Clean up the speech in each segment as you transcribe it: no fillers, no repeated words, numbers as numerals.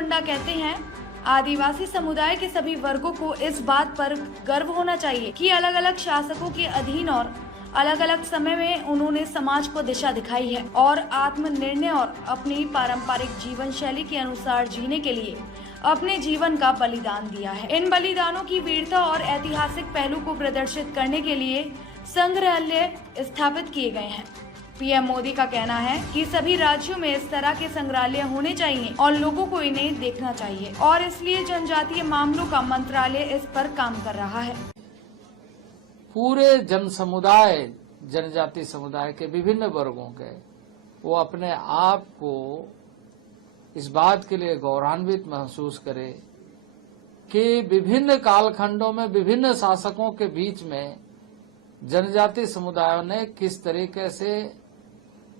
मुंडा कहते हैं, आदिवासी समुदाय के सभी वर्गों को इस बात पर गर्व होना चाहिए कि अलग अलग शासकों के अधीन और अलग अलग समय में उन्होंने समाज को दिशा दिखाई है और आत्मनिर्णय और अपनी पारंपरिक जीवन शैली के अनुसार जीने के लिए अपने जीवन का बलिदान दिया है। इन बलिदानों की वीरता और ऐतिहासिक पहलू को प्रदर्शित करने के लिए संग्रहालय स्थापित किए गए हैं। पीएम मोदी का कहना है कि सभी राज्यों में इस तरह के संग्रहालय होने चाहिए और लोगों को इन्हें देखना चाहिए और इसलिए जनजातीय मामलों का मंत्रालय इस पर काम कर रहा है। पूरे जन समुदाय, जनजाति समुदाय के विभिन्न वर्गों के, वो अपने आप को इस बात के लिए गौरवान्वित महसूस करे कि विभिन्न कालखंडों में विभिन्न शासकों के बीच में जनजाति समुदायों ने किस तरीके से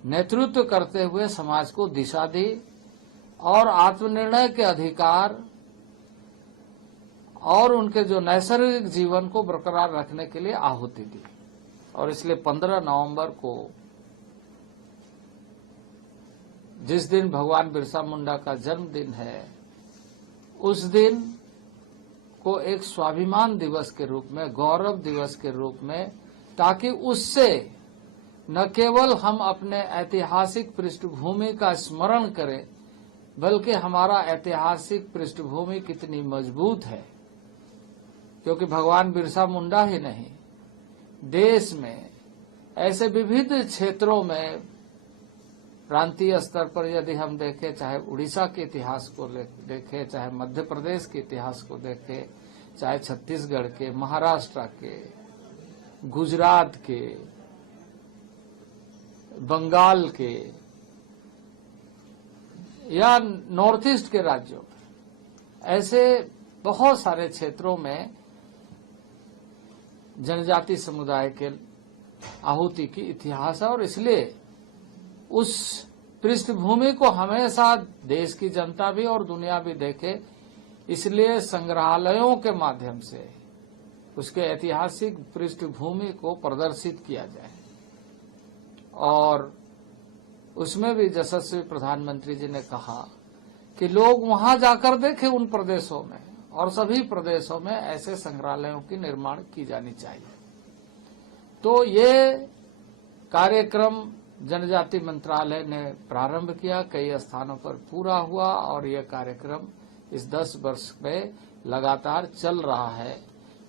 नेतृत्व करते हुए समाज को दिशा दी और आत्मनिर्णय के अधिकार और उनके जो नैसर्गिक जीवन को बरकरार रखने के लिए आहुति दी। और इसलिए 15 नवंबर को, जिस दिन भगवान बिरसा मुंडा का जन्मदिन है, उस दिन को एक स्वाभिमान दिवस के रूप में, गौरव दिवस के रूप में, ताकि उससे न केवल हम अपने ऐतिहासिक पृष्ठभूमि का स्मरण करें, बल्कि हमारा ऐतिहासिक पृष्ठभूमि कितनी मजबूत है। क्योंकि भगवान बिरसा मुंडा ही नहीं, देश में ऐसे विविध क्षेत्रों में प्रांतीय स्तर पर यदि हम देखें, चाहे उड़ीसा के इतिहास को देखें, चाहे मध्य प्रदेश के इतिहास को देखें, चाहे छत्तीसगढ़ के, महाराष्ट्र के, गुजरात के, बंगाल के या नॉर्थ ईस्ट के राज्यों में, ऐसे बहुत सारे क्षेत्रों में जनजाति समुदाय के आहुति की इतिहास है। और इसलिए उस पृष्ठभूमि को हमेशा देश की जनता भी और दुनिया भी देखे, इसलिए संग्रहालयों के माध्यम से उसके ऐतिहासिक पृष्ठभूमि को प्रदर्शित किया जाए। और उसमें भी यशस्वी प्रधानमंत्री जी ने कहा कि लोग वहां जाकर देखें उन प्रदेशों में, और सभी प्रदेशों में ऐसे संग्रहालयों की निर्माण की जानी चाहिए। तो ये कार्यक्रम जनजाति मंत्रालय ने प्रारंभ किया, कई स्थानों पर पूरा हुआ और ये कार्यक्रम इस 10 वर्ष में लगातार चल रहा है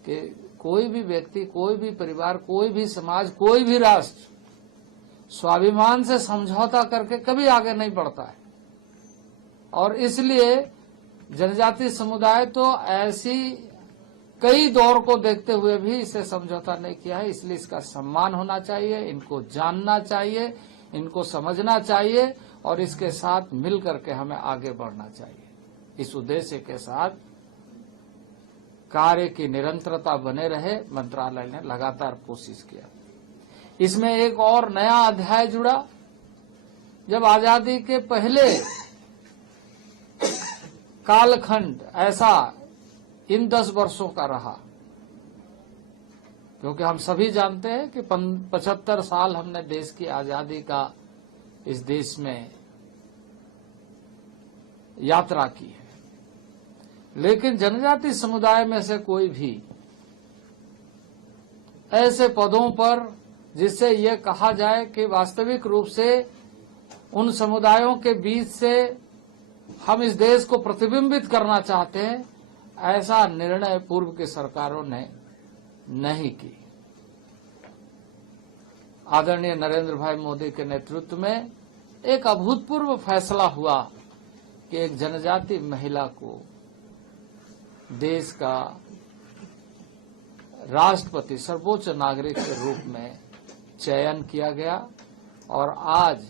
कि कोई भी व्यक्ति, कोई भी परिवार, कोई भी समाज, कोई भी राष्ट्र स्वाभिमान से समझौता करके कभी आगे नहीं बढ़ता है। और इसलिए जनजाति समुदाय तो ऐसी कई दौर को देखते हुए भी इसे समझौता नहीं किया है। इसलिए इसका सम्मान होना चाहिए, इनको जानना चाहिए, इनको समझना चाहिए और इसके साथ मिल करके हमें आगे बढ़ना चाहिए। इस उद्देश्य के साथ कार्य की निरंतरता बने रहे, मंत्रालय ने लगातार कोशिश किया। इसमें एक और नया अध्याय जुड़ा। जब आजादी के पहले कालखंड ऐसा इन 10 वर्षों का रहा, क्योंकि हम सभी जानते हैं कि 75 साल हमने देश की आजादी का इस देश में यात्रा की है, लेकिन जनजाति समुदाय में से कोई भी ऐसे पदों पर जिससे ये कहा जाए कि वास्तविक रूप से उन समुदायों के बीच से हम इस देश को प्रतिबिंबित करना चाहते हैं, ऐसा निर्णय पूर्व की सरकारों ने नहीं की। आदरणीय नरेंद्र भाई मोदी के नेतृत्व में एक अभूतपूर्व फैसला हुआ कि एक जनजाति महिला को देश का राष्ट्रपति, सर्वोच्च नागरिक के रूप में चयन किया गया। और आज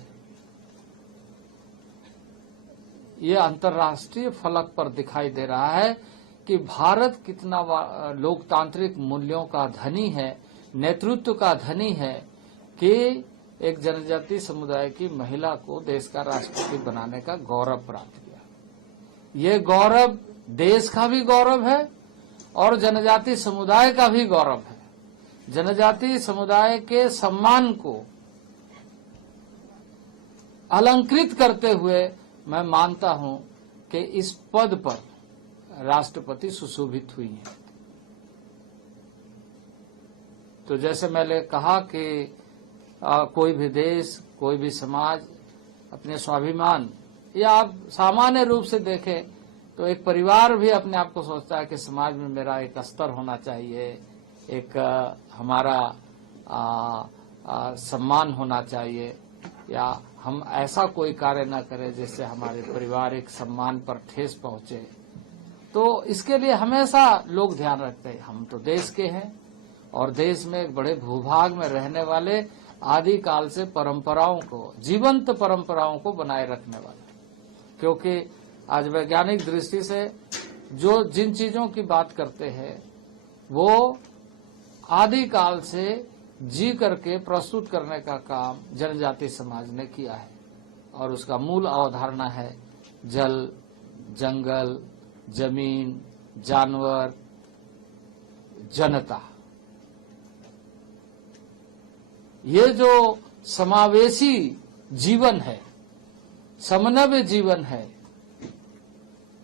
ये अंतर्राष्ट्रीय फलक पर दिखाई दे रहा है कि भारत कितना लोकतांत्रिक मूल्यों का धनी है, नेतृत्व का धनी है कि एक जनजाति समुदाय की महिला को देश का राष्ट्रपति बनाने का गौरव प्राप्त किया। ये गौरव देश का भी गौरव है और जनजाति समुदाय का भी गौरव है। जनजाति समुदाय के सम्मान को अलंकृत करते हुए मैं मानता हूं कि इस पद पर राष्ट्रपति सुशोभित हुई हैं। तो जैसे मैंने कहा कि कोई भी देश, कोई भी समाज अपने स्वाभिमान या आप सामान्य रूप से देखें तो एक परिवार भी अपने आप को सोचता है कि समाज में मेरा एक स्तर होना चाहिए, एक हमारा सम्मान होना चाहिए, या हम ऐसा कोई कार्य न करें जिससे हमारे पारिवारिक सम्मान पर ठेस पहुंचे। तो इसके लिए हमेशा लोग ध्यान रखते हैं। हम तो देश के हैं और देश में एक बड़े भूभाग में रहने वाले, आदिकाल से परंपराओं को, जीवंत परंपराओं को बनाए रखने वाले, क्योंकि आज वैज्ञानिक दृष्टि से जो जिन चीजों की बात करते हैं वो आदिकाल से जी करके प्रस्तुत करने का काम जनजाति समाज ने किया है। और उसका मूल अवधारणा है जल, जंगल, जमीन, जानवर, जनता। ये जो समावेशी जीवन है, समन्वय जीवन है,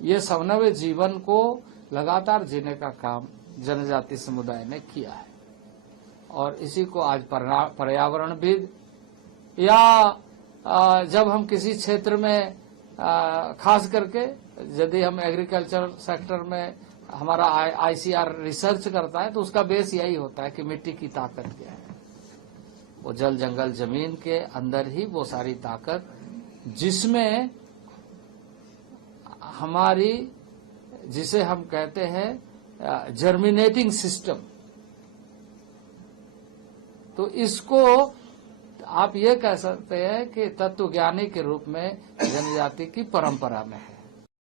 ये समन्वय जीवन को लगातार जीने का काम जनजाति समुदाय ने किया है। और इसी को आज पर्यावरणविद या जब हम किसी क्षेत्र में खास करके यदि हम एग्रीकल्चर सेक्टर में हमारा ICR रिसर्च करता है तो उसका बेस यही होता है कि मिट्टी की ताकत क्या है। वो जल, जंगल, जमीन के अंदर ही वो सारी ताकत, जिसमें हमारी, जिसे हम कहते हैं जर्मिनेटिंग सिस्टम, तो इसको आप ये कह सकते हैं कि तत्वज्ञानी के रूप में जनजाति की परंपरा में है।